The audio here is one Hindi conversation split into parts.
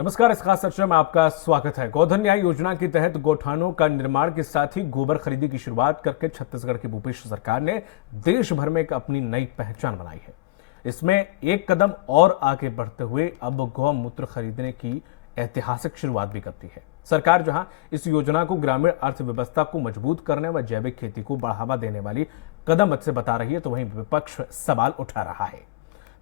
नमस्कार। इस खास चर्चा में आपका स्वागत है। गोधन न्याय योजना के तहत गौठानों का निर्माण के साथ ही गोबर खरीदी की शुरुआत करके छत्तीसगढ़ की भूपेश सरकार ने देश भर में एक अपनी नई पहचान बनाई है। इसमें एक कदम और आगे बढ़ते हुए अब गौमूत्र खरीदने की ऐतिहासिक शुरुआत भी करती है। सरकार जहां इस योजना को ग्रामीण अर्थव्यवस्था को मजबूत करने व जैविक खेती को बढ़ावा देने वाली कदम से बता रही है, तो वहीं विपक्ष सवाल उठा रहा है।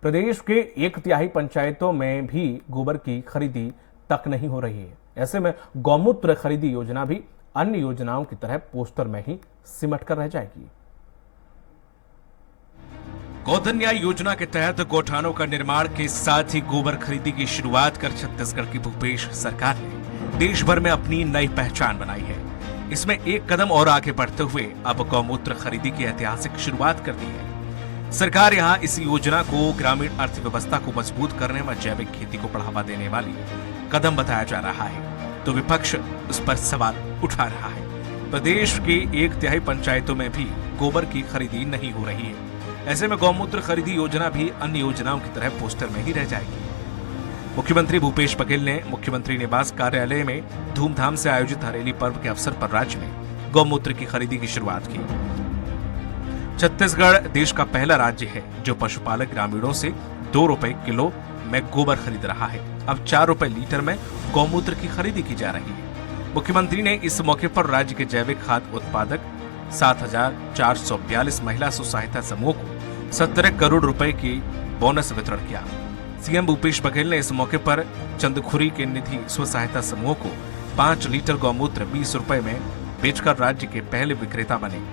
प्रदेश के 1/3 पंचायतों में भी गोबर की खरीदी तक नहीं हो रही है। ऐसे में गौमूत्र खरीदी योजना भी अन्य योजनाओं की तरह पोस्टर में ही सिमट कर रह जाएगी। गोधन न्याय योजना के तहत गौठानों का निर्माण के साथ ही गोबर खरीदी की शुरुआत कर छत्तीसगढ़ की भूपेश सरकार ने देश भर में अपनी नई पहचान बनाई है। इसमें एक कदम और आगे बढ़ते हुए अब गौमूत्र खरीदी की ऐतिहासिक शुरुआत कर दी है। सरकार यहां इस योजना को ग्रामीण अर्थव्यवस्था को मजबूत करने व जैविक खेती को बढ़ावा देने वाली कदम बताया जा रहा है, तो विपक्ष उस पर सवाल उठा रहा है। प्रदेश के 1/3 पंचायतों में भी गोबर की खरीदी नहीं हो रही है। ऐसे में गौमूत्र खरीदी योजना भी अन्य योजनाओं की तरह पोस्टर में ही रह जाएगी। मुख्यमंत्री भूपेश बघेल ने मुख्यमंत्री निवास कार्यालय में धूमधाम से आयोजित हरेली पर्व के अवसर पर राज्य में गौमूत्र की खरीदी की शुरुआत की। छत्तीसगढ़ देश का पहला राज्य है जो पशुपालक ग्रामीणों से 2 रुपए किलो में गोबर खरीद रहा है। अब 4 रुपए लीटर में गौमूत्र की खरीदी की जा रही है। मुख्यमंत्री ने इस मौके पर राज्य के जैविक खाद्य उत्पादक 7,442 महिला स्व सहायता समूह को 17 करोड़ रुपए की बोनस वितरण किया। सीएम भूपेश बघेल ने इस मौके पर चंदखुरी के निधि स्व सहायता समूह को 5 लीटर गौमूत्र 20 रुपए में बेचकर राज्य के पहले विक्रेता बने।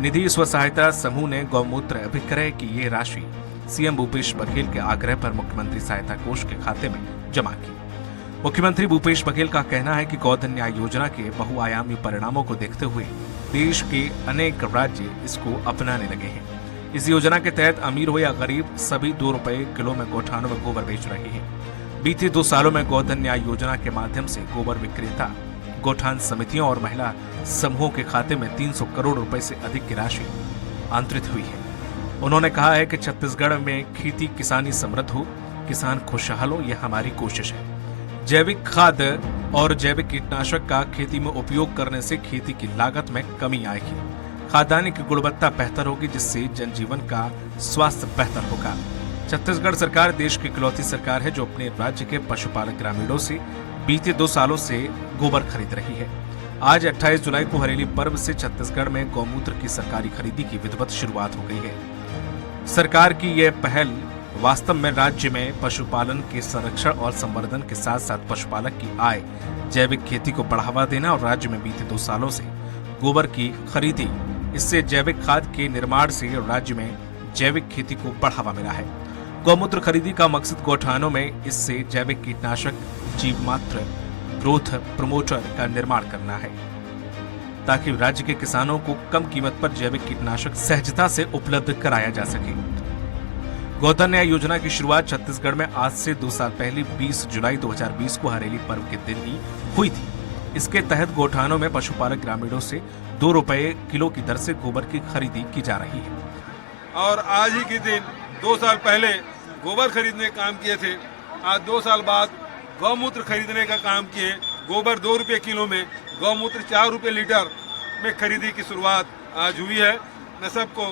निधि स्व सहायता समूह ने गौमूत्र विक्रय की ये राशि सीएम भूपेश बघेल के आग्रह पर मुख्यमंत्री सहायता कोष के खाते में जमा की। मुख्यमंत्री भूपेश बघेल का कहना है कि गोधन न्याय योजना के बहुआयामी परिणामों को देखते हुए देश के अनेक राज्य इसको अपनाने लगे हैं। इस योजना के तहत अमीर हो या गरीब सभी 2 रुपए किलो में गौठानों में गोबर बेच रहे हैं। बीते 2 सालों में गोधन न्याय योजना के माध्यम से गोबर विक्रेता, गौठान समितियों और महिला समूहों के खाते में 300 करोड़ रुपए से अधिक की राशि अंतरित हुई है। उन्होंने कहा है कि छत्तीसगढ़ में खेती किसानी समृद्ध हो, किसान खुशहाल हो, यह हमारी कोशिश है। जैविक खाद और जैविक कीटनाशक का खेती में उपयोग करने से खेती की लागत में कमी आएगी, खाद्यान्न की गुणवत्ता बेहतर होगी, जिससे जनजीवन का स्वास्थ्य बेहतर होगा। छत्तीसगढ़ सरकार देश की इकलौती सरकार है जो अपने राज्य के पशुपालक ग्रामीणों से बीते 2 सालों से गोबर खरीद रही है। आज 28 जुलाई को हरेली पर्व से छत्तीसगढ़ में गौमूत्र की सरकारी खरीदी की विधिवत शुरुआत हो गई है। सरकार की यह पहल वास्तव में राज्य में पशुपालन के संरक्षण और संवर्धन के साथ साथ पशुपालक की आय, जैविक खेती को बढ़ावा देना और राज्य में बीते 2 सालों से गोबर की खरीदी, इससे जैविक खाद के निर्माण से राज्य में जैविक खेती को बढ़ावा मिला है। गौमूत्र खरीदी का मकसद गौठानों में इससे जैविक कीटनाशक जीवमात्र ग्रोथ प्रमोटर का निर्माण करना है, ताकि राज्य के किसानों को कम कीमत पर जैविक कीटनाशक सहजता से उपलब्ध कराया जा सके। गोधन न्याय योजना की शुरुआत छत्तीसगढ़ में आज से 2 साल पहले 20 जुलाई 2020 को हरेली पर्व के दिन ही हुई थी। इसके तहत गौठानों में पशुपालक ग्रामीणों से 2 रुपए किलो की दर से गोबर की खरीदी की जा रही है। और आज ही के दिन 2 साल पहले गोबर खरीदने का काम किए थे। आज 2 साल बाद गौमूत्र खरीदने का काम किए। गोबर 2 रुपये किलो में, गौमूत्र 4 रुपये लीटर में खरीदी की शुरुआत आज हुई है। मैं सबको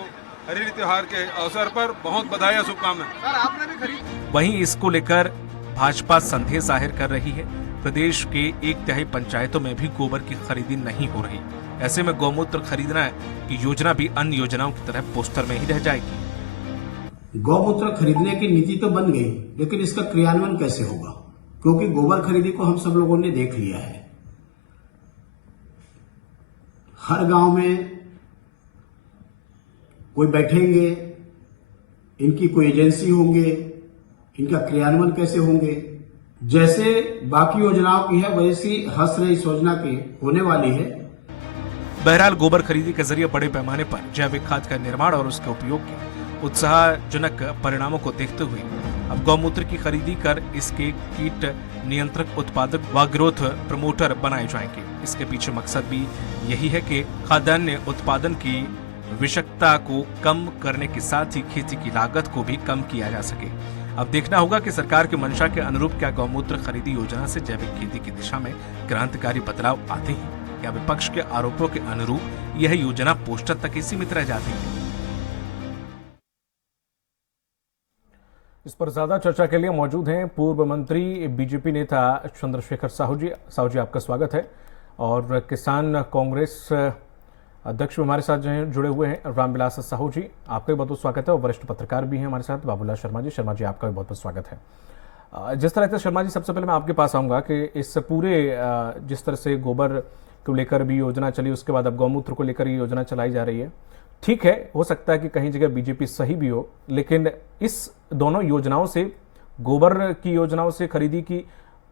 हरेली त्योहार के अवसर पर बहुत बधाई और शुभकामनाएं। वहीं इसको लेकर भाजपा संदेह जाहिर कर रही है। प्रदेश के 1/3 पंचायतों में भी गोबर की खरीदी नहीं हो रही। ऐसे में गौमूत्र खरीदना की योजना भी अन्य योजनाओं की तरह पोस्टर में ही रह जाएगी। गौमूत्र खरीदने की नीति तो बन गई, लेकिन इसका क्रियान्वयन कैसे होगा? क्योंकि गोबर खरीदी को हम सब लोगों ने देख लिया है। हर गांव में कोई बैठेंगे, इनकी कोई एजेंसी होंगे, इनका क्रियान्वयन कैसे होंगे? जैसे बाकी योजनाओं की है वैसी हंस रही इस योजना की होने वाली है। बहरहाल गोबर खरीदी के जरिए बड़े पैमाने पर जैविक खाद का निर्माण और उसके उपयोग के उत्साहजनक परिणामों को देखते हुए अब गौमूत्र की खरीदी कर इसके कीट नियंत्रक उत्पादक व ग्रोथ प्रमोटर बनाए जाएंगे। इसके पीछे मकसद भी यही है कि खाद्यान्न उत्पादन की विषाक्तता को कम करने के साथ ही खेती की लागत को भी कम किया जा सके। अब देखना होगा कि सरकार की मंशा के अनुरूप क्या गौमूत्र खरीदी योजना से जैविक खेती की दिशा में क्रांतिकारी बदलाव आते हैं या विपक्ष के आरोपों के अनुरूप यह योजना पोस्टर तक ही सीमित रह जाती है। इस पर ज्यादा चर्चा के लिए मौजूद हैं पूर्व मंत्री बीजेपी नेता चंद्रशेखर साहू जी। साहू जी, आपका स्वागत है। और किसान कांग्रेस अध्यक्ष भी हमारे साथ जुड़े हुए हैं रामविलास साहू जी, आपका भी बहुत बहुत स्वागत है। और वरिष्ठ पत्रकार भी हैं हमारे साथ बाबूलाल शर्मा जी। शर्मा जी, आपका भी बहुत बहुत स्वागत है। जिस तरह से शर्मा जी, सबसे पहले मैं आपके पास आऊँगा कि इस पूरे जिस तरह से गोबर को लेकर भी योजना चली, उसके बाद अब गौमूत्र को लेकर ये योजना चलाई जा रही है, ठीक है, हो सकता है कि कहीं जगह बीजेपी सही भी हो, लेकिन इस दोनों योजनाओं से, गोबर की योजनाओं से खरीदी की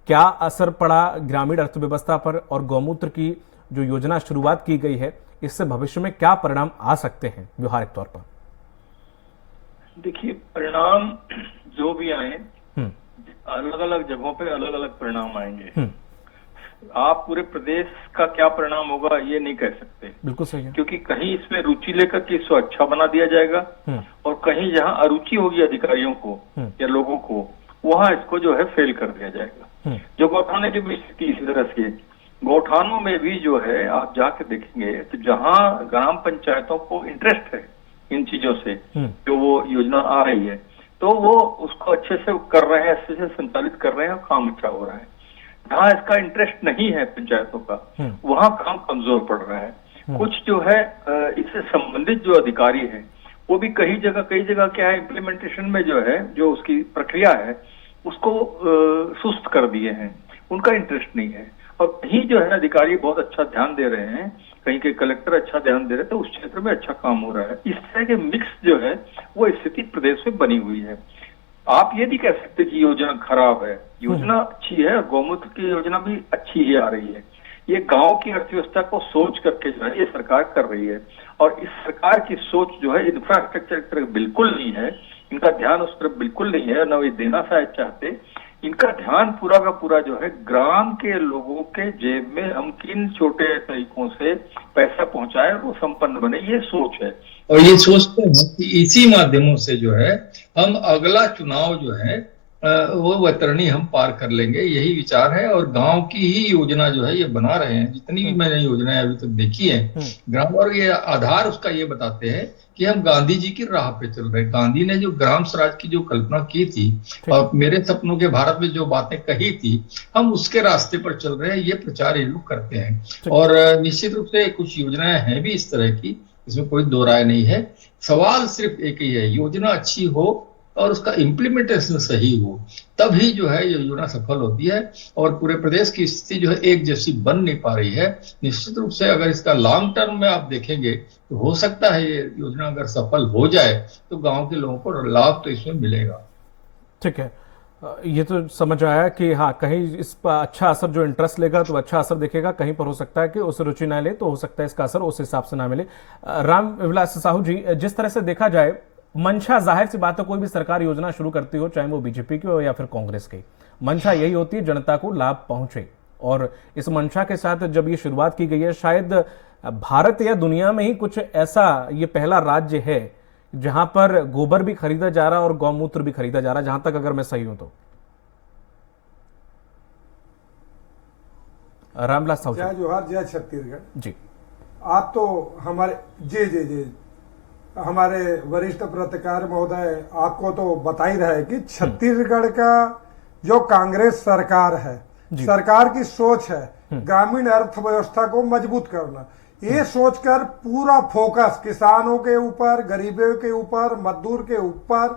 क्या असर पड़ा ग्रामीण अर्थव्यवस्था पर, और गौमूत्र की जो योजना शुरुआत की गई है, इससे भविष्य में क्या परिणाम आ सकते हैं व्यवहारिक तौर पर? देखिए, परिणाम जो भी आए, अलग अलग जगहों पे अलग अलग परिणाम आएंगे। आप पूरे प्रदेश का क्या परिणाम होगा ये नहीं कह सकते। बिल्कुल सही है। क्योंकि कहीं इसमें रुचि लेकर के इसको अच्छा बना दिया जाएगा और कहीं जहां अरुचि होगी अधिकारियों को या लोगों को, वहां इसको जो है फेल कर दिया जाएगा। जो गौठाने की भी स्थिति इसी तरह से, गौठानों में भी जो है आप जाके देखेंगे तो जहां ग्राम पंचायतों को इंटरेस्ट है इन चीजों से, जो वो योजना आ रही है, तो वो उसको अच्छे से कर रहे हैं, अच्छे से संचालित कर रहे हैं और काम अच्छा हो रहा है। जहाँ इसका इंटरेस्ट नहीं है पंचायतों का, वहाँ काम कमजोर पड़ रहा है। कुछ जो है इससे संबंधित जो अधिकारी हैं, वो भी कई जगह क्या है, इम्प्लीमेंटेशन में जो है, जो उसकी प्रक्रिया है, उसको सुस्त कर दिए हैं, उनका इंटरेस्ट नहीं है। और कहीं जो है अधिकारी बहुत अच्छा ध्यान दे रहे हैं, कहीं के कलेक्टर अच्छा ध्यान दे रहे हैं, तो उस क्षेत्र में अच्छा काम हो रहा है। इस तरह के मिक्स जो है वो स्थिति प्रदेश में बनी हुई है। आप ये नहीं कह सकते कि योजना खराब है, योजना अच्छी है, और गौमूत्र की योजना भी अच्छी ही आ रही है। ये गांव की अर्थव्यवस्था को सोच करके जो है ये सरकार कर रही है, और इस सरकार की सोच जो है इंफ्रास्ट्रक्चर की तरफ बिल्कुल नहीं है, इनका ध्यान उस तरफ बिल्कुल नहीं है, न वे देना शायद चाहते। इनका ध्यान पूरा का पूरा जो है ग्राम के लोगों के जेब में हम किन छोटे तरीकों से पैसा पहुंचाए और वो संपन्न बने, ये सोच है। और ये सोचते हैं कि इसी माध्यमों से जो है हम अगला चुनाव जो है वो वैतरणी हम पार कर लेंगे, यही विचार है। और गांव की ही योजना जो है ये बना रहे हैं, जितनी भी मैंने योजनाएं अभी तक देखी है ग्राम, और ये आधार उसका ये बताते हैं कि हम गांधी जी की राह पे चल रहे हैं। गांधी ने जो ग्राम स्वराज की जो कल्पना की थी और मेरे सपनों के भारत में जो बातें कही थी, हम उसके रास्ते पर चल रहे हैं, ये प्रचार ये लोग करते हैं। और निश्चित रूप से कुछ योजनाएं हैं भी इस तरह की, इसमें कोई दो राय नहीं है। सवाल सिर्फ एक ही है, योजना अच्छी हो और उसका इम्प्लीमेंटेशन सही हो, तभी जो है ये योजना सफल होती है। और पूरे प्रदेश की स्थिति जो है एक जैसी बन नहीं पा रही है। निश्चित रूप से अगर इसका लॉन्ग टर्म में आप देखेंगे तो हो सकता है ये योजना अगर सफल हो जाए तो गांव के लोगों को लाभ तो इसमें मिलेगा। ठीक है, ये तो समझ आया कि हाँ, कहीं इस पर अच्छा असर, जो इंटरेस्ट लेगा तो अच्छा असर दिखेगा, कहीं पर हो सकता है कि उस रुचि ना ले तो हो सकता है इसका असर उस हिसाब से ना मिले। रामविलास साहू जी, जिस तरह से देखा जाए, मंशा जाहिर सी बात है, कोई भी सरकार योजना शुरू करती हो, चाहे वो बीजेपी की हो या फिर कांग्रेस की, मंशा यही होती है जनता को लाभ पहुंचे। और इस मंशा के साथ जब ये शुरुआत की गई है, शायद भारत या दुनिया में ही कुछ ऐसा ये पहला राज्य है जहां पर गोबर भी खरीदा जा रहा है और गौमूत्र भी खरीदा जा रहा है, जहां तक अगर मैं सही हूं तो। रामविलास साहू जय जोहार, जय छत्तीसगढ़ जी। आप तो हमारे जी हमारे वरिष्ठ पत्रकार महोदय आपको तो बता ही रहे कि छत्तीसगढ़ का जो कांग्रेस सरकार है, सरकार की सोच है ग्रामीण अर्थव्यवस्था को मजबूत करना। ये सोचकर पूरा फोकस किसानों के ऊपर, गरीबों के ऊपर, मजदूर के ऊपर,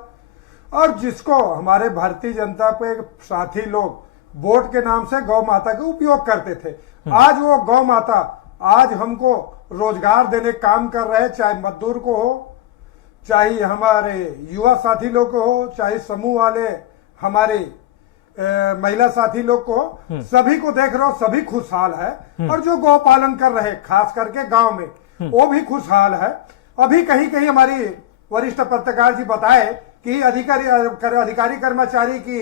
और जिसको हमारे भारतीय जनता पे साथी लोग वोट के नाम से गौ माता का उपयोग करते थे, आज वो गौ माता आज हमको रोजगार देने काम कर रहे हैं, चाहे मजदूर को हो, चाहे हमारे युवा साथी लोग को हो, चाहे समूह वाले हमारे महिला साथी लोग को, सभी को देख रहे हो, सभी खुशहाल है। और जो गौ पालन कर रहे खास करके गांव में, वो भी खुशहाल है। अभी कहीं कहीं हमारी वरिष्ठ पत्रकार जी बताए कि अधिकारी कर्मचारी की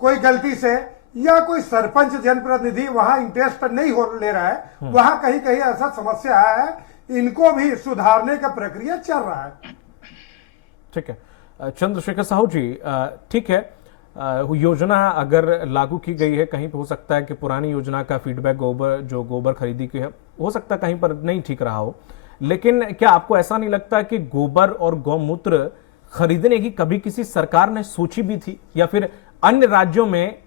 कोई गलती से या कोई सरपंच जनप्रतिनिधि वहां इंटरेस्ट नहीं हो ले रहा है, वहां कहीं कहीं ऐसा समस्या है, इनको भी सुधारने का प्रक्रिया चल रहा है। ठीक है, चंद्रशेखर साहू जी, ठीक है, योजना अगर लागू की गई है, कहीं पे हो सकता है कि पुरानी योजना का फीडबैक गोबर खरीदी की है, हो सकता है कहीं पर नहीं ठीक रहा हो, लेकिन क्या आपको ऐसा नहीं लगता कि गोबर और गौमूत्र खरीदने की कभी किसी सरकार ने सोची भी थी? या फिर अन्य राज्यों में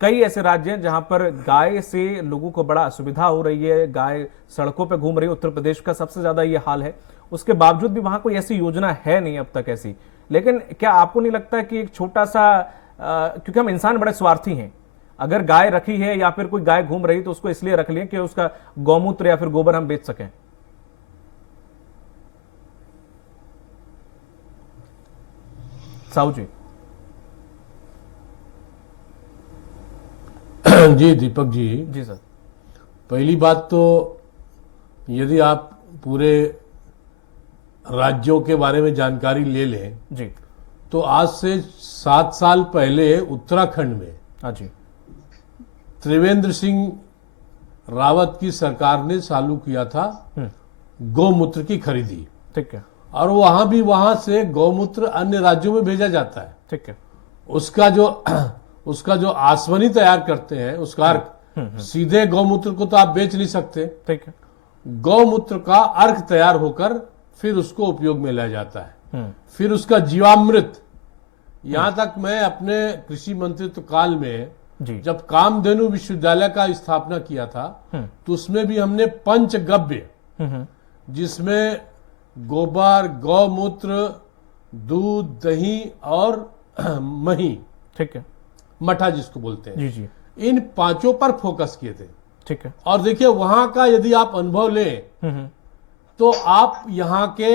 कई ऐसे राज्य हैं जहां पर गाय से लोगों को बड़ा असुविधा हो रही है, गाय सड़कों पर घूम रही है, उत्तर प्रदेश का सबसे ज्यादा ये हाल है, उसके बावजूद भी वहां कोई ऐसी योजना है नहीं अब तक ऐसी। लेकिन क्या आपको नहीं लगता कि एक छोटा सा, क्योंकि हम इंसान बड़े स्वार्थी हैं, अगर गाय रखी है या फिर कोई गाय घूम रही तो उसको इसलिए रख लें कि उसका गौमूत्र या फिर गोबर हम बेच सकें? साहू जी। जी दीपक जी, जी सर। पहली बात तो यदि आप पूरे राज्यों के बारे में जानकारी ले लें जी, तो आज से 7 साल पहले उत्तराखंड में हाँ जी, त्रिवेंद्र सिंह रावत की सरकार ने चालू किया था गौमूत्र की खरीदी, ठीक है, और वहां से गौमूत्र अन्य राज्यों में भेजा जाता है। ठीक है, उसका जो आसवनी तैयार करते हैं, उसका अर्क, सीधे गौमूत्र को तो आप बेच नहीं सकते, ठीक है, गौमूत्र का अर्क तैयार होकर फिर उसको उपयोग में लाया जाता है। फिर उसका जीवामृत, यहां तक मैं अपने कृषि मंत्रित्व काल में जी, जब कामधेनु विश्वविद्यालय का स्थापना किया था तो उसमें भी हमने पंचगव्य, जिसमें गोबर, गौमूत्र, दूध, दही और मही, ठीक है, मठा जिसको बोलते हैं, जी जी, इन 5 पर फोकस किए थे। ठीक है, और देखिए वहां का यदि आप अनुभव लें तो आप यहाँ के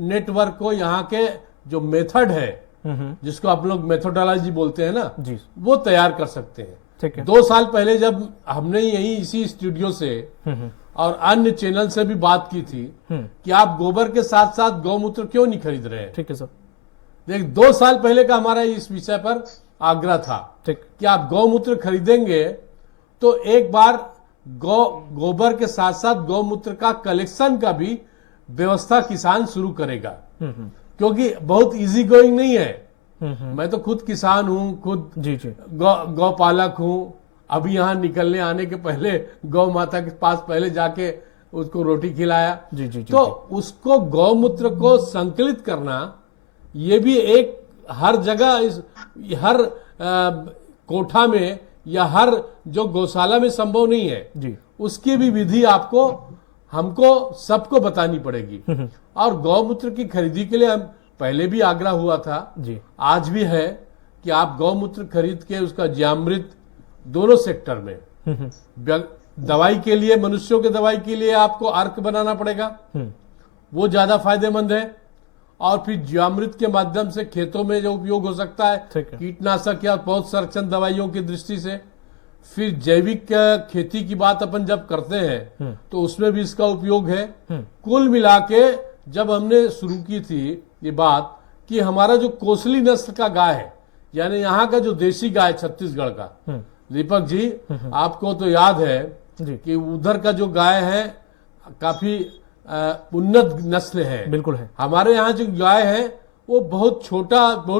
नेटवर्क को, यहाँ के जो मेथड है, जिसको आप लोग मेथोडोलॉजी बोलते हैं ना, जी, वो तैयार कर सकते हैं। ठीक है, 2 साल पहले जब हमने यही इसी स्टूडियो से और अन्य चैनल से भी बात की थी कि आप गोबर के साथ साथ गौमूत्र क्यों नहीं खरीद रहे हैं, ठीक है सर, देख 2 साल पहले का हमारा इस विषय पर आग्रह था, ठीक, कि आप गौमूत्र खरीदेंगे तो एक बार गोबर के साथ साथ गौमूत्र का कलेक्शन का भी व्यवस्था किसान शुरू करेगा, क्योंकि बहुत इजी गोइंग नहीं है। मैं तो खुद किसान हूं, खुद जी जी, गौपालक हूं। अभी यहाँ निकलने आने के पहले गौ माता के पास पहले जाके उसको रोटी खिलाया। जी जी, तो उसको गौमूत्र को संकलित करना, ये भी एक हर जगह, हर कोठा में या हर जो गौशाला में संभव नहीं है जी, उसकी भी विधि आपको, हमको सबको बतानी पड़ेगी। और गौमूत्र की खरीदी के लिए हम पहले भी आग्रह हुआ था जी, आज भी है कि आप गौमूत्र खरीद के उसका जीवामृत दोनों सेक्टर में, दवाई के लिए, मनुष्यों के दवाई के लिए आपको अर्क बनाना पड़ेगा, वो ज्यादा फायदेमंद है, और फिर जीवामृत के माध्यम से खेतों में जो उपयोग हो सकता है, कीटनाशक या पौध संरक्षण दवाइयों की दृष्टि से। फिर जैविक खेती की बात अपन जब करते हैं तो उसमें भी इसका उपयोग है। कुल मिला के जब हमने शुरू की थी ये बात कि हमारा जो कोसली नस्ल का गाय है, यानी यहाँ का जो देशी गाय छत्तीसगढ़ का, दीपक जी आपको तो याद है कि उधर का जो गाय है काफी उन्नत नस्ल है, बिल्कुल है। हमारे यहाँ जो गाय है वो बहुत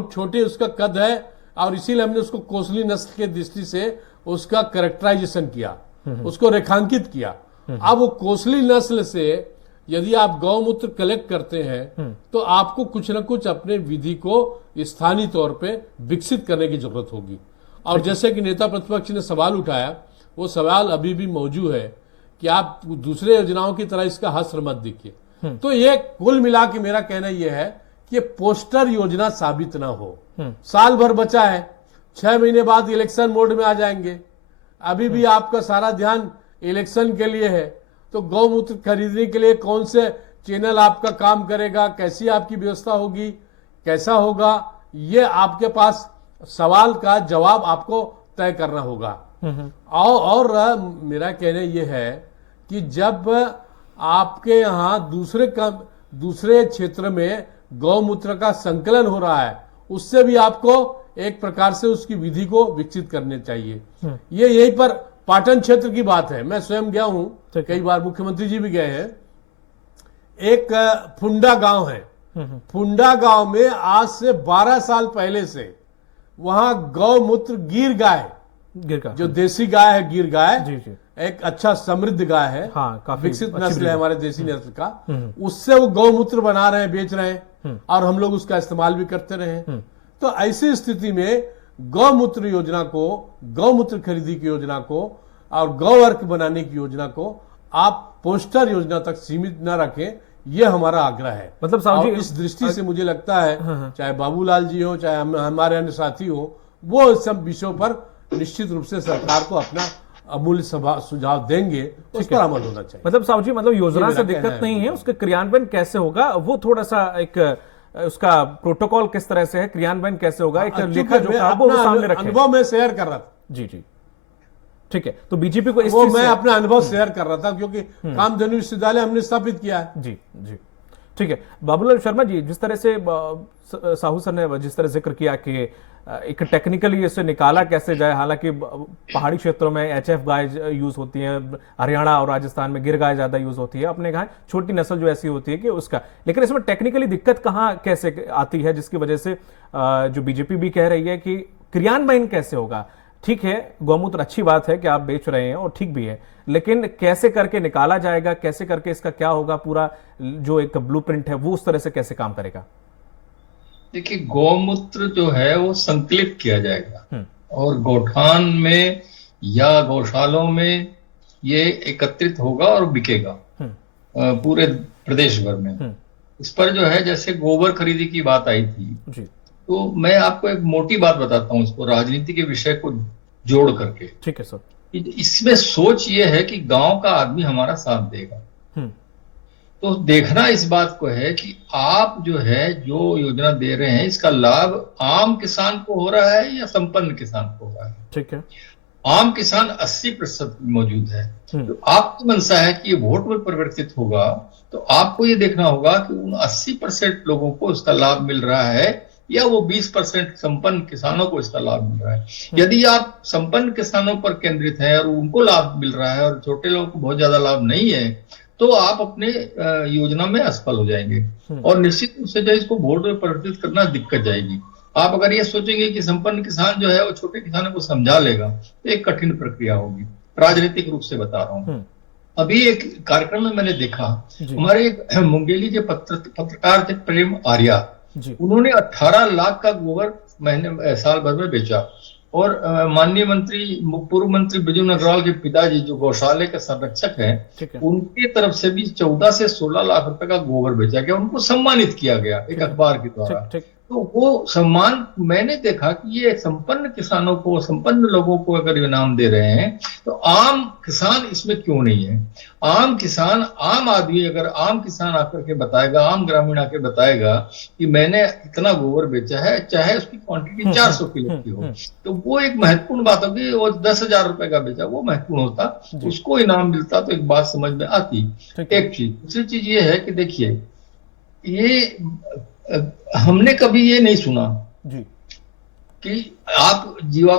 छोटे उसका कद है, और इसीलिए हमने उसको कोसली नस्ल के दृष्टि से उसका कैरेक्टराइजेशन किया, उसको रेखांकित किया। अब वो कोसली नस्ल से यदि आप गौमूत्र कलेक्ट करते हैं तो आपको कुछ न कुछ अपने विधि को स्थानीय तौर पे विकसित करने की जरूरत होगी। और जैसे कि नेता प्रतिपक्ष ने सवाल उठाया, वो सवाल अभी भी मौजूद है कि आप दूसरे योजनाओं की तरह इसका हस्र मत दिखिए। तो ये कुल मिला के मेरा कहना यह है कि पोस्टर योजना साबित ना हो। साल भर बचा है, 6 महीने बाद इलेक्शन मोड में आ जाएंगे, अभी भी आपका सारा ध्यान इलेक्शन के लिए है। तो गौमूत्र खरीदने के लिए कौन से चैनल आपका काम करेगा, कैसी आपकी व्यवस्था होगी, कैसा होगा, ये आपके पास सवाल का जवाब आपको तय करना होगा। और मेरा कहना यह है कि जब आपके यहाँ दूसरे क्षेत्र में गौमूत्र का संकलन हो रहा है, उससे भी आपको एक प्रकार से उसकी विधि को विकसित करने चाहिए। ये यहीं पर पाटन क्षेत्र की बात है, मैं स्वयं गया हूं, कई बार मुख्यमंत्री जी भी गए हैं। एक फुंडा गांव है, फुंडा गांव में आज से 12 साल पहले से वहां गौमूत्र गिर गाय, जो देसी गाय है, गिर गाय जी जी एक अच्छा समृद्ध गाय है, हाँ, काफी विकसित अच्छी नस्ल breed है है। हमारे देसी नस्ल का, उससे वो गौमूत्र बना रहे हैं, बेच रहे हैं, और हम लोग उसका इस्तेमाल भी करते रहे हैं। तो ऐसी स्थिति में गौमूत्र योजना को, गौमूत्र खरीदी की योजना को और गौवर्क बनाने की योजना को आप पोस्टर योजना तक सीमित न रखें, ये हमारा आग्रह है। मतलब साहब और जी, इस दृष्टि से मुझे लगता है चाहे बाबूलाल जी हो, चाहे हमारे अन्य साथी हो, वो इस सब विषयों पर निश्चित रूप से सरकार को अपना अमूल्य सुझाव देंगे, उस पर अमल होना चाहिए। मतलब साहब जी, मतलब योजना ये से मेरा दिक्कत कहना है। नहीं है, उसका क्रियान्वयन कैसे होगा वो थोड़ा सा एक उसका प्रोटोकॉल किस तरह से है, क्रियान्वयन कैसे होगा, एक लेखा जोखा वो सामने रखें। अनुभव में शेयर कर रहा था जी जी ठीक है। तो बीजेपी को इस वो चीज मैं से अपना अनुभव शेयर कर रहा था, क्योंकि कामधेनु विश्वविद्यालय हमने स्थापित किया है। जी जी ठीक है। बाबूलाल शर्मा जी, जिस तरह से साहू सर ने जिस तरह जिक्र किया कि एक टेक्निकली इसे निकाला कैसे जाए, हालांकि पहाड़ी क्षेत्रों में एचएफ गाय यूज होती है, हरियाणा और राजस्थान में गिर गाय ज्यादा यूज होती है, अपने गाय छोटी नस्ल जो ऐसी होती है कि उसका, लेकिन इसमें टेक्निकली दिक्कत कहाँ कैसे आती है, जिसकी वजह से जो बीजेपी भी कह रही है कि क्रियान्वयन कैसे होगा। ठीक है, गौमूत्र अच्छी बात है कि आप बेच रहे हैं और ठीक भी है, लेकिन कैसे करके निकाला जाएगा, कैसे करके इसका क्या होगा, पूरा जो एक ब्लूप्रिंट है वो उस तरह से कैसे काम करेगा। देखिए, गौमूत्र जो है वो संकलित किया जाएगा और गौठान में या गौशालों में ये एकत्रित होगा और बिकेगा पूरे प्रदेश भर में। इस पर जो है, जैसे गोबर खरीदी की बात आई थी जी तो मैं आपको एक मोटी बात बताता हूँ, इसको राजनीति के विषय को जोड़ करके। ठीक है सर। इसमें सोच ये है कि गांव का आदमी हमारा साथ देगा। तो देखना इस बात को है कि आप जो है जो योजना दे रहे हैं, इसका लाभ आम किसान को हो रहा है या संपन्न किसान को हो रहा है। ठीक है। आम किसान 80% मौजूद है। तो आपकी मंशा है कि ये वोट में परिवर्तित होगा, तो आपको ये देखना होगा कि उन 80% लोगों को इसका लाभ मिल रहा है या वो 20% संपन्न किसानों को इसका लाभ मिल रहा है। यदि आप संपन्न किसानों पर केंद्रित हैं और उनको लाभ मिल रहा है और छोटे लोगों को बहुत ज्यादा लाभ नहीं है, तो आप अपने योजना में असफल हो जाएंगे और निश्चित रूप से जो इसको वोट में परिवर्तित करना दिक्कत जाएगी। आप अगर ये सोचेंगे कि संपन्न किसान जो है वो छोटे किसानों को समझा लेगा, तो एक कठिन प्रक्रिया होगी। राजनीतिक रूप से बता रहा हूँ। अभी एक कार्यक्रम में मैंने देखा, हमारे एक मुंगेली के पत्रकार थे प्रेम आर्या, उन्होंने 18 लाख का गोबर साल भर में बेचा। और माननीय मंत्री, पूर्व मंत्री बिजुन अग्रवाल के पिताजी जो गौशाले के संरक्षक हैं, उनकी तरफ से भी 14 से 16 लाख रुपए का गोबर बेचा गया, उनको सम्मानित किया गया एक अखबार के द्वारा। तो वो सम्मान मैंने देखा कि ये संपन्न किसानों को, संपन्न लोगों को अगर इनाम दे रहे हैं, तो आम किसान इसमें क्यों नहीं है। आम किसान, आम आदमी, अगर आम किसान आकर के बताएगा, आम ग्रामीण आके बताएगा कि मैंने इतना गोबर बेचा है, चाहे उसकी क्वांटिटी 400 किलो की हो, तो वो एक महत्वपूर्ण बात होगी। वो 10,000 रुपए का बेचा, वो महत्वपूर्ण होता, उसको इनाम मिलता, तो एक बात समझ में आती। एक चीज, दूसरी चीज ये है कि देखिए, ये हमने कभी ये नहीं सुना जी कि आप जीवा,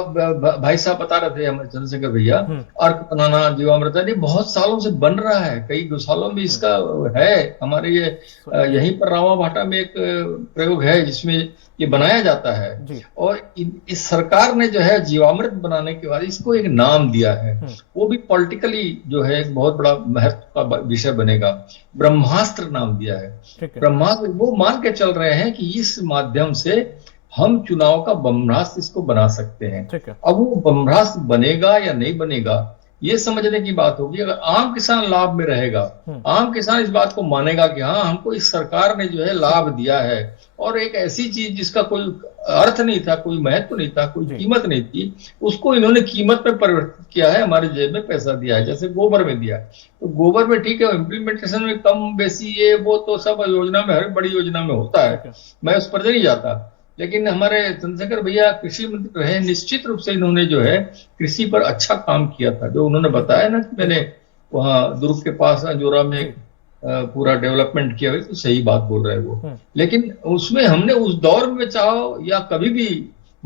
भाई साहब बता रहे थे हमारे चंद्रशेखर भैया, अर्क बनाना, जीवामृत, ये बहुत सालों से बन रहा है, कई गौशालों में इसका है। हमारे ये यहीं पर रावा भाटा में एक प्रयोग है जिसमें ये बनाया जाता है। और इस सरकार ने जो है जीवामृत बनाने के बाद इसको एक नाम दिया है, वो भी पॉलिटिकली जो है एक बहुत बड़ा महत्व का विषय बनेगा। ब्रह्मास्त्र नाम दिया है। ब्रह्मास्त्र, वो मान के चल रहे हैं कि इस माध्यम से हम चुनाव का ब्रह्मास्त्र इसको बना सकते हैं। अब वो ब्रह्मास्त्र बनेगा या नहीं बनेगा, ये समझने की बात होगी। अगर आम किसान लाभ में रहेगा, आम किसान इस बात को मानेगा कि हाँ, हमको इस सरकार ने जो है लाभ दिया है, और एक ऐसी चीज जिसका कोई अर्थ नहीं था, कोई महत्व नहीं था, कोई कीमत नहीं थी, उसको इन्होंने कीमत में परिवर्तित किया है, हमारे जेब में पैसा दिया है, जैसे गोबर में दिया। तो गोबर में ठीक है, इम्प्लीमेंटेशन में कम बेसी ये वो तो सब योजना में, हर बड़ी योजना में होता है, मैं उस पर नहीं जाता। लेकिन हमारे चंद्रशेखर भैया कृषि मंत्री रहे, निश्चित रूप से इन्होंने जो है कृषि पर अच्छा काम किया था। जो उन्होंने बताया ना कि मैंने वहाँ दुर्ग के पास जोरा में पूरा डेवलपमेंट किया, तो सही बात बोल रहे हैं वो। लेकिन उसमें हमने उस दौर में चाहो या कभी भी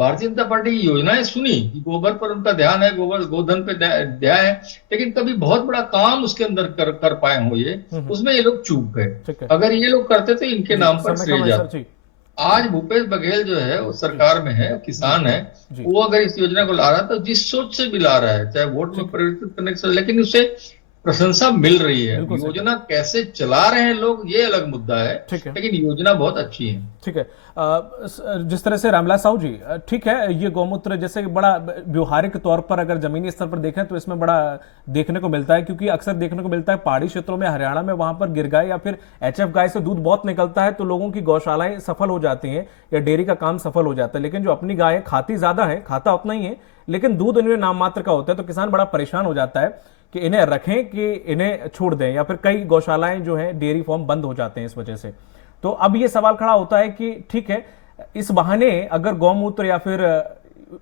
भारतीय जनता पार्टी की योजनाएं सुनी कि गोबर पर उनका ध्यान है, गोबर गोधन पे ध्यान है, लेकिन कभी बहुत बड़ा काम उसके अंदर कर पाए हो ये, उसमें ये लोग चूक गए। अगर ये लोग करते तो इनके नाम पर श्रेय जाता। आज भूपेश बघेल जो है वो सरकार में है, किसान है, वो अगर इस योजना को ला रहा है तो जिस सोच से भी ला रहा है, चाहे वोट में परिवर्तित करने से, लेकिन उसे प्रशंसा मिल रही है। योजना कैसे चला रहे हैं लोग ये अलग मुद्दा है, लेकिन योजना बहुत अच्छी है। ठीक है। जिस तरह से रामविलास साहू जी, ठीक है, ये गौमूत्र जैसे बड़ा व्यवहारिक तौर पर अगर जमीनी स्तर पर देखें तो इसमें बड़ा देखने को मिलता है, क्योंकि अक्सर देखने को मिलता है पहाड़ी क्षेत्रों में, हरियाणा में, वहां पर गिर गाय या फिर एचएफ गाय से दूध बहुत निकलता है तो लोगों की गौशालाएं सफल हो जाती हैं या डेयरी का काम सफल हो जाता है। लेकिन जो अपनी गाय खाती ज्यादा है, खाता उतना ही है, लेकिन दूध इनमें नाम मात्र का होता है, तो किसान बड़ा परेशान हो जाता है कि इन्हें रखें कि इन्हें छोड़ दें, या फिर कई गौशालाएं जो है डेयरी फार्म बंद हो जाते हैं इस वजह से। तो अब ये सवाल खड़ा होता है कि ठीक है, इस बहाने अगर गौमूत्र या फिर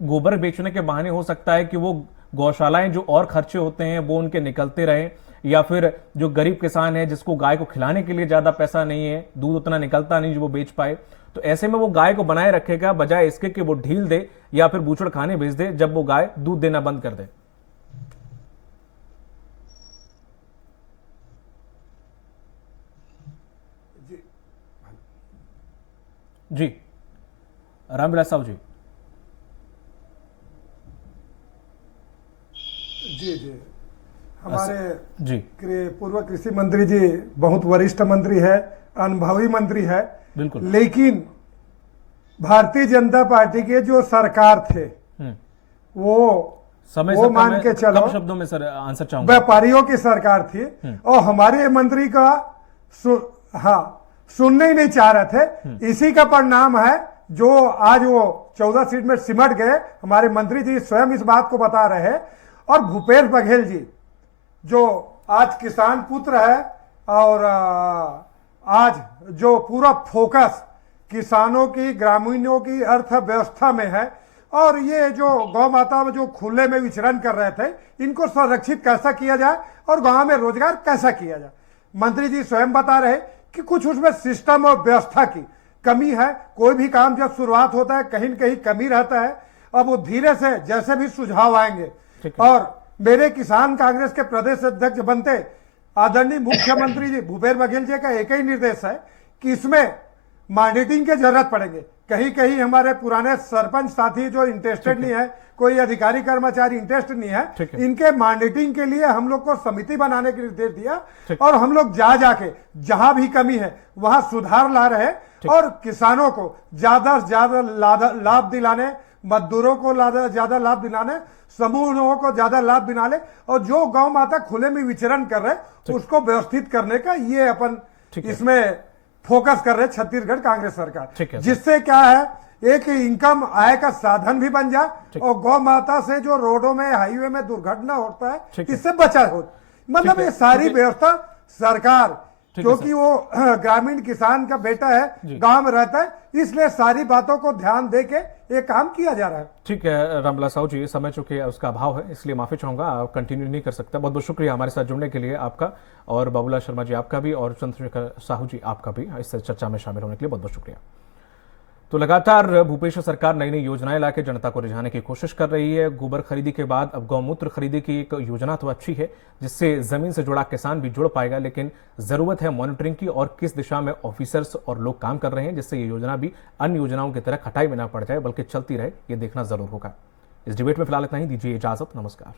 गोबर बेचने के बहाने हो सकता है कि वो गौशालाएं जो और खर्चे होते हैं वो उनके निकलते रहे, या फिर जो गरीब किसान है जिसको गाय को खिलाने के लिए ज्यादा पैसा नहीं है, दूध उतना निकलता नहीं जो वो बेच पाए, तो ऐसे में वो गाय को बनाए रखेगा बजाय इसके कि वो ढील दे या फिर बूचड़ खाने भेज दे जब वो गाय दूध देना बंद कर दे। जी रामविलास साहू जी। जी जी, हमारे जी पूर्व कृषि मंत्री जी बहुत वरिष्ठ मंत्री है, अनुभवी मंत्री है, बिल्कुल, लेकिन भारतीय जनता पार्टी के जो सरकार थे वो समय वो मान के चलो, कम शब्दों में सर आंसर चाहूंगा, व्यापारियों की सरकार थी और हमारे मंत्री का सुनने ही नहीं चाह रहे थे। इसी का परिणाम है जो आज वो 14 सीट में सिमट गए। हमारे मंत्री जी स्वयं इस बात को बता रहे हैं। और भूपेश बघेल जी जो आज किसान पुत्र है और आज जो पूरा फोकस किसानों की, ग्रामीणों की अर्थव्यवस्था में है, और ये जो गौ माता में जो खुले में विचरण कर रहे थे, इनको संरक्षित कैसा किया जाए और गांव में रोजगार कैसा किया जाए, मंत्री जी स्वयं बता रहे कि कुछ उसमें सिस्टम और व्यवस्था की कमी है। कोई भी काम जब शुरुआत होता है कहीं न कहीं कमी रहता है। अब वो धीरे से जैसे भी सुझाव आएंगे, और मेरे किसान कांग्रेस के प्रदेश अध्यक्ष बनते आदरणीय मुख्यमंत्री जी भूपेश बघेल जी का एक ही निर्देश है कि इसमें मॉनिटरिंग की जरूरत पड़ेगी। कहीं कहीं हमारे पुराने सरपंच साथी जो इंटरेस्टेड नहीं है, कोई अधिकारी कर्मचारी इंटरेस्ट नहीं है, इनके मॉनिटरिंग के लिए हम लोग को समिति बनाने के निर्देश दिया और हम लोग जाके जहां भी कमी है वहां सुधार ला रहे और किसानों को ज्यादा से ज्यादा लाभ दिलाने, मजदूरों को ज्यादा लाभ दिलाने, समूहों को ज्यादा लाभ दिलाने, और जो गौ माता खुले में विचरण कर रहे उसको व्यवस्थित करने का ये अपन इसमें फोकस कर रहे छत्तीसगढ़ कांग्रेस सरकार, जिससे क्या है एक इनकम आय का साधन भी बन जाए और गौ माता से जो रोडों में, हाईवे में दुर्घटना होता है इससे बचा हो। मतलब ये सारी व्यवस्था सरकार, क्योंकि वो ग्रामीण किसान का बेटा है, गांव में रहता है, इसलिए सारी बातों को ध्यान दे के ये काम किया जा रहा है। ठीक है रामविलास साहू जी, समय चूंकि उसका अभाव है इसलिए माफी चाहूंगा, आप कंटिन्यू नहीं कर सकता। बहुत बहुत शुक्रिया हमारे साथ जुड़ने के लिए आपका, और बाबूलाल शर्मा जी आपका भी, और चंद्रशेखर साहू जी आपका भी इस चर्चा में शामिल होने के लिए बहुत बहुत शुक्रिया। तो लगातार भूपेश सरकार नई नई योजनाएं लाकर जनता को रिझाने की कोशिश कर रही है। गोबर खरीदी के बाद अब गौमूत्र खरीदी की एक योजना तो अच्छी है जिससे जमीन से जुड़ा किसान भी जुड़ पाएगा, लेकिन जरूरत है मॉनिटरिंग की और किस दिशा में ऑफिसर्स और लोग काम कर रहे हैं जिससे ये योजना भी अन्य योजनाओं की तरह खटाई में ना पड़ जाए बल्कि चलती रहे, ये देखना जरूर होगा। इस डिबेट में फिलहाल इतना ही, दीजिए इजाजत, नमस्कार।